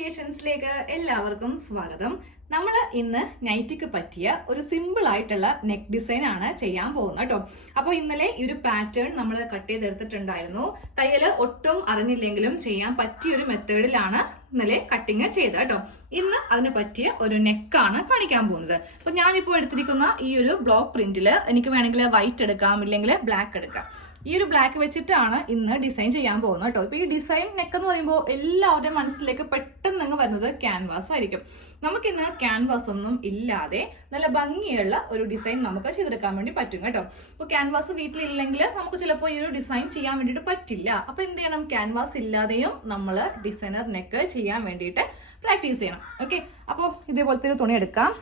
ക്രിയേഷൻസിലേക്ക് എല്ലാവർക്കും സ്വാഗതം. നമ്മൾ ഇന്ന് നൈറ്റിക്ക് പറ്റിയ ഒരു സിമ്പിൾ ആയിട്ടുള്ള നെക്ക് ഡിസൈൻ ആണ് ചെയ്യാൻ പോകുന്നത് കേട്ടോ. അപ്പോൾ ഇന്നലെ ഈ ഒരു പാറ്റേൺ നമ്മൾ കട്ട് ചെയ്തെടുത്തിട്ടുണ്ടായിരുന്നു. തയ്യൽ ഒട്ടും അറിഞ്ഞില്ലെങ്കിലും ചെയ്യാൻ പറ്റിയ ഒരു മെത്തേഡിലാണ് ഇന്നലെ കട്ടിങ് ചെയ്തത് കേട്ടോ. ഇന്ന് അതിന് പറ്റിയ ഒരു നെക്കാണ് കാണിക്കാൻ പോകുന്നത്. അപ്പൊ ഞാനിപ്പോൾ എടുത്തിരിക്കുന്ന ഈ ഒരു ബ്ലോക്ക് പ്രിന്റില് എനിക്ക് വേണമെങ്കിൽ വൈറ്റ് എടുക്കാം, ഇല്ലെങ്കിൽ ബ്ലാക്ക് എടുക്കാം. ഈ ഒരു ബ്ലാക്ക് വെച്ചിട്ടാണ് ഇന്ന് ഡിസൈൻ ചെയ്യാൻ പോകുന്നത് കേട്ടോ. ഇപ്പൊ ഈ ഡിസൈൻ നെക്ക് എന്ന് പറയുമ്പോൾ എല്ലാവരുടെയും മനസ്സിലേക്ക് പെട്ടെന്ന് വരുന്നത് ക്യാൻവാസ് ആയിരിക്കും. നമുക്കിന്ന് ക്യാൻവാസ് ഒന്നും ഇല്ലാതെ നല്ല ഭംഗിയുള്ള ഒരു ഡിസൈൻ നമുക്ക് ചെയ്തെടുക്കാൻ വേണ്ടി പറ്റും കേട്ടോ. ഇപ്പൊ ക്യാൻവാസ് വീട്ടിലില്ലെങ്കിൽ നമുക്ക് ചിലപ്പോൾ ഈ ഒരു ഡിസൈൻ ചെയ്യാൻ വേണ്ടിയിട്ട് പറ്റില്ല. അപ്പൊ എന്ത് ചെയ്യണം, ക്യാൻവാസ് ഇല്ലാതെയും നമ്മൾ ഡിസൈനർ നെക്ക് ചെയ്യാൻ വേണ്ടിയിട്ട് പ്രാക്ടീസ് ചെയ്യണം. ഓക്കെ, അപ്പോൾ ഇതേപോലത്തെ ഒരു തുണി എടുക്കാം.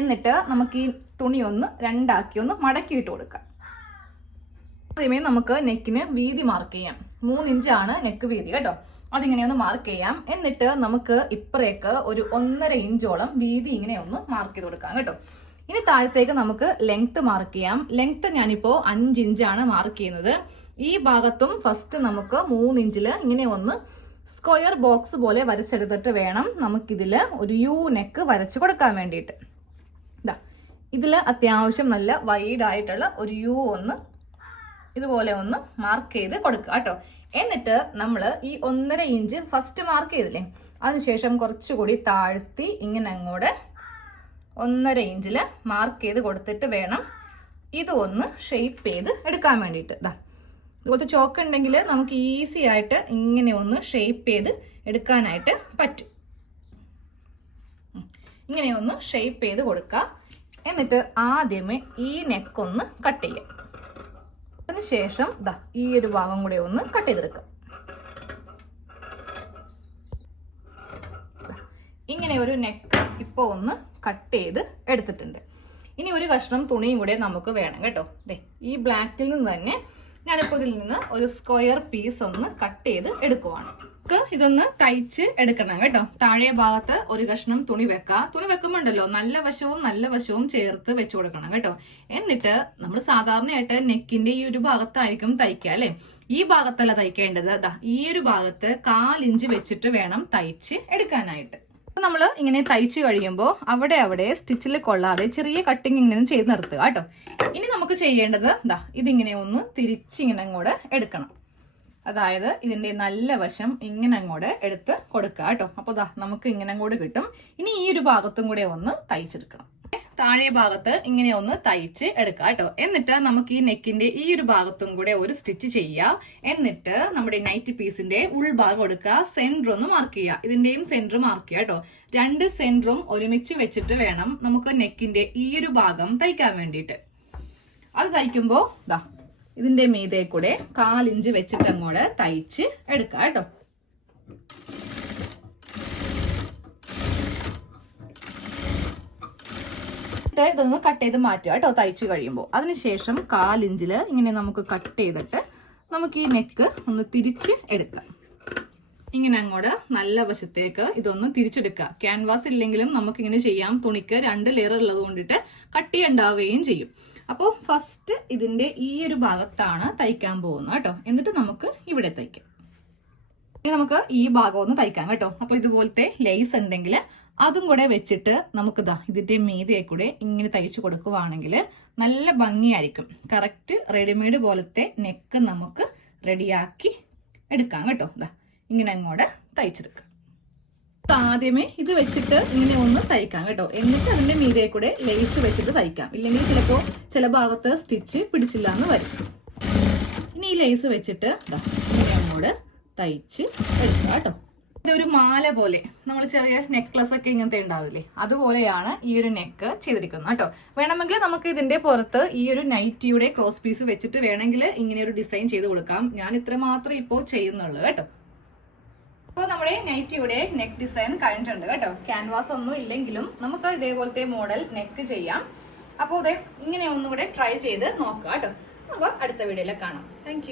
എന്നിട്ട് നമുക്ക് ഈ തുണി ഒന്ന് രണ്ടാക്കി ഒന്ന് മടക്കിയിട്ട് കൊടുക്കാം. ആദ്യമേ നമുക്ക് നെക്കിന് വീതി മാർക്ക് ചെയ്യാം. 3 ഇഞ്ചാണ് നെക്ക് വീതി കേട്ടോ. അതിങ്ങനെ ഒന്ന് മാർക്ക് ചെയ്യാം. എന്നിട്ട് നമുക്ക് ഇപ്പറേക്ക് ഒരു 1.5 ഇഞ്ചോളം വീതി ഇങ്ങനെ ഒന്ന് മാർക്ക് ചെയ്ത് കൊടുക്കാം കേട്ടോ. ഇനി താഴത്തേക്ക് നമുക്ക് ലെങ്ത് മാർക്ക് ചെയ്യാം. ലെങ്ത് ഞാനിപ്പോ 5 ഇഞ്ചാണ് മാർക്ക് ചെയ്യുന്നത്. ഈ ഭാഗത്തും ഫസ്റ്റ് നമുക്ക് 3 ഇഞ്ചില് ഇങ്ങനെ ഒന്ന് സ്ക്വയർ ബോക്സ് പോലെ വരച്ചെടുത്തിട്ട് വേണം നമുക്കിതില് ഒരു യു നെക്ക് വരച്ചു കൊടുക്കാൻ വേണ്ടിയിട്ട്. ഇതാ ഇതില് അത്യാവശ്യം നല്ല വൈഡ് ആയിട്ടുള്ള ഒരു യു ഒന്ന് ഇതുപോലെ ഒന്ന് മാർക്ക് ചെയ്ത് കൊടുക്കുക കേട്ടോ. എന്നിട്ട് നമ്മൾ ഈ 1.5 ഇഞ്ച് ഫസ്റ്റ് മാർക്ക് ചെയ്തില്ലേ, അതിനുശേഷം കുറച്ചുകൂടി താഴ്ത്തി ഇങ്ങനെ അങ്ങോട്ട് 1.5 ഇഞ്ചിൽ മാർക്ക് ചെയ്ത് കൊടുത്തിട്ട് വേണം ഇത് ഒന്ന് ഷേപ്പ് ചെയ്ത് എടുക്കാൻ വേണ്ടിയിട്ട്. ഇതാ ഇതുപോലത്തെ ചോക്ക് ഉണ്ടെങ്കിൽ നമുക്ക് ഈസി ആയിട്ട് ഇങ്ങനെ ഒന്ന് ഷേപ്പ് ചെയ്ത് എടുക്കാനായിട്ട് പറ്റും. ഇങ്ങനെ ഒന്ന് ഷേപ്പ് ചെയ്ത് കൊടുക്കുക. എന്നിട്ട് ആദ്യമേ ഈ നെക്ക് ഒന്ന് കട്ട് ചെയ്യാം. അതിനുശേഷം ദാ ഈ ഒരു ഭാഗം കൂടെ ഒന്ന് കട്ട് ചെയ്തെടുക്കാം. ഇങ്ങനെ ഒരു നെക്ക് ഇപ്പോൾ ഒന്ന് കട്ട് ചെയ്ത് എടുത്തിട്ടുണ്ട്. ഇനി ഒരു കഷ്ണം തുണിയും കൂടെ നമുക്ക് വേണം കേട്ടോ. ദേ ഈ ബ്ലാക്കിൽ നിന്ന് തന്നെ ഞാനിപ്പോൾ ഇതിൽ നിന്ന് ഒരു സ്ക്വയർ പീസ് ഒന്ന് കട്ട് ചെയ്ത് എടുക്കുവാണ്. ഇതൊന്ന് തയ്ച്ച് എടുക്കണം കേട്ടോ. താഴെ ഭാഗത്ത് ഒരു കഷ്ണം തുണി വെക്കാം. തുണി വെക്കുമ്പോണ്ടല്ലോ നല്ല വശവും ചേർത്ത് വെച്ചു കൊടുക്കണം കേട്ടോ. എന്നിട്ട് നമ്മൾ സാധാരണയായിട്ട് നെക്കിന്റെ ഈ ഒരു ഭാഗത്തായിരിക്കും തയ്ക്കുക അല്ലെ. ഈ ഭാഗത്തല്ല തയ്ക്കേണ്ടത്. ഈ ഒരു ഭാഗത്ത് 1/4 ഇഞ്ച് വെച്ചിട്ട് വേണം തയ്ച്ച് എടുക്കാനായിട്ട്. നമ്മൾ ഇങ്ങനെ തയ്ച്ചു കഴിയുമ്പോൾ അവിടെ സ്റ്റിച്ചിൽ കൊള്ളാതെ ചെറിയ കട്ടിങ് ഇങ്ങനെ ചെയ്ത് നിർത്തുക കേട്ടോ. ഇനി നമുക്ക് ചെയ്യേണ്ടത് ഇതിങ്ങനെ ഒന്ന് തിരിച്ചിങ്ങനെ അങ്ങോട്ട് എടുക്കണം. അതായത് ഇതിന്റെ നല്ല വശം ഇങ്ങനെ അങ്ങോട്ട് എടുത്ത് കൊടുക്കുക കേട്ടോ. അപ്പൊ നമുക്ക് ഇങ്ങനെ അങ്ങോട്ട് കിട്ടും. ഇനി ഈ ഒരു ഭാഗത്തും കൂടെ ഒന്ന് തയ്ച്ചെടുക്കണം. താഴെ ഭാഗത്ത് ഇങ്ങനെ ഒന്ന് തയ്ച്ച് എടുക്കുക കേട്ടോ. എന്നിട്ട് നമുക്ക് ഈ നെക്കിന്റെ ഈ ഒരു ഭാഗത്തും കൂടെ ഒരു സ്റ്റിച്ച് ചെയ്യുക. എന്നിട്ട് നമ്മുടെ നൈറ്റ് പീസിന്റെ ഉൾഭാഗം കൊടുക്കുക. സെന്റർ ഒന്ന് മാർക്ക് ചെയ്യുക. ഇതിന്റെയും സെന്റർ മാർക്ക് ചെയ്യുക കേട്ടോ. 2 സെന്ററും ഒരുമിച്ച് വെച്ചിട്ട് വേണം നമുക്ക് നെക്കിന്റെ ഈ ഒരു ഭാഗം തയ്ക്കാൻ വേണ്ടിയിട്ട്. അത് തയ്ക്കുമ്പോ ഇതിന്റെ മീതെ കൂടെ 1/4 ഇഞ്ച് വെച്ചിട്ട് അങ്ങോട്ട് തയ്ച്ച് എടുക്കുക കേട്ടോ. ഇതൊന്ന് കട്ട് ചെയ്ത് മാറ്റുക കേട്ടോ തയ്ച്ച് കഴിയുമ്പോൾ. അതിനുശേഷം 1/4 ഇഞ്ചില് ഇങ്ങനെ നമുക്ക് കട്ട് ചെയ്തിട്ട് നമുക്ക് ഈ നെക്ക് ഒന്ന് തിരിച്ച് എടുക്കാം. ഇങ്ങനെ അങ്ങോട്ട് നല്ല വശത്തേക്ക് ഇതൊന്ന് തിരിച്ചെടുക്കുക. ക്യാൻവാസ് ഇല്ലെങ്കിലും നമുക്ക് ഇങ്ങനെ ചെയ്യാം. തുണിക്ക് 2 ലെയർ ഉള്ളത് കൊണ്ടിട്ട് കട്ടി ഉണ്ടാവുകയും ചെയ്യും. അപ്പോൾ ഫസ്റ്റ് ഇതിന്റെ ഈ ഒരു ഭാഗത്താണ് തയ്ക്കാൻ പോകുന്നത് കേട്ടോ. എന്നിട്ട് നമുക്ക് ഇവിടെ തയ്ക്കാം. ഇനി നമുക്ക് ഈ ഭാഗം ഒന്ന് തയ്ക്കാം കേട്ടോ. അപ്പൊ ഇതുപോലത്തെ ലേസ് ഉണ്ടെങ്കിൽ അതും കൂടെ വെച്ചിട്ട് നമുക്ക് ഇതിന്റെ മീതെ കൂടെ ഇങ്ങനെ തയ്ച്ചു കൊടുക്കുവാണെങ്കിൽ നല്ല ഭംഗിയായിരിക്കും. കറക്റ്റ് റെഡിമെയ്ഡ് പോലത്തെ നെക്ക് നമുക്ക് റെഡിയാക്കി എടുക്കാം കേട്ടോ. ഇങ്ങനെ അങ്ങോട്ട് തയ്ച്ചെടുക്കാം. ആദ്യമേ ഇത് വെച്ചിട്ട് ഇങ്ങനെ ഒന്ന് തയ്ക്കാം കേട്ടോ. എന്നിട്ട് അതിന്റെ മീതെ കൂടെ ലേസ് വെച്ചിട്ട് തയ്ക്കാം. ഇല്ലെങ്കിൽ ചിലപ്പോൾ ചില ഭാഗത്ത് സ്റ്റിച്ച് പിടിച്ചില്ല എന്ന് വരും. ഇനി ഈ ലേസ് വെച്ചിട്ട് ഇങ്ങനെ അങ്ങോട്ട് തയ്ച്ച് എടുക്കാം കേട്ടോ. ഇതൊരു മാല പോലെ നമ്മൾ ചെറിയ നെക്ലസ് ഒക്കെ ഇങ്ങനത്തെ ഉണ്ടാവില്ലേ, അതുപോലെയാണ് ഈ ഒരു നെക്ക് ചെയ്തിരിക്കുന്നത് കേട്ടോ. വേണമെങ്കിൽ നമുക്ക് ഇതിന്റെ പുറത്ത് ഈ ഒരു നൈറ്റിയുടെ ക്രോസ് പീസ് വെച്ചിട്ട് വേണമെങ്കിൽ ഇങ്ങനെ ഒരു ഡിസൈൻ ചെയ്ത് കൊടുക്കാം. ഞാൻ ഇത്ര മാത്രമേ ഇപ്പോൾ ചെയ്യുന്നുള്ളൂ കേട്ടോ. അപ്പോൾ നമ്മുടെ നൈറ്റിയുടെ നെക്ക് ഡിസൈൻ കഴിഞ്ഞിട്ടുണ്ട് കേട്ടോ. ക്യാൻവാസ് ഒന്നും ഇല്ലെങ്കിലും നമുക്ക് ഇതേപോലത്തെ മോഡൽ നെക്ക് ചെയ്യാം. അപ്പോൾ ഇങ്ങനെ ഒന്നുകൂടെ ട്രൈ ചെയ്ത് നോക്കാം കേട്ടോ. അപ്പോൾ അടുത്ത വീഡിയോയിൽ കാണാം. താങ്ക്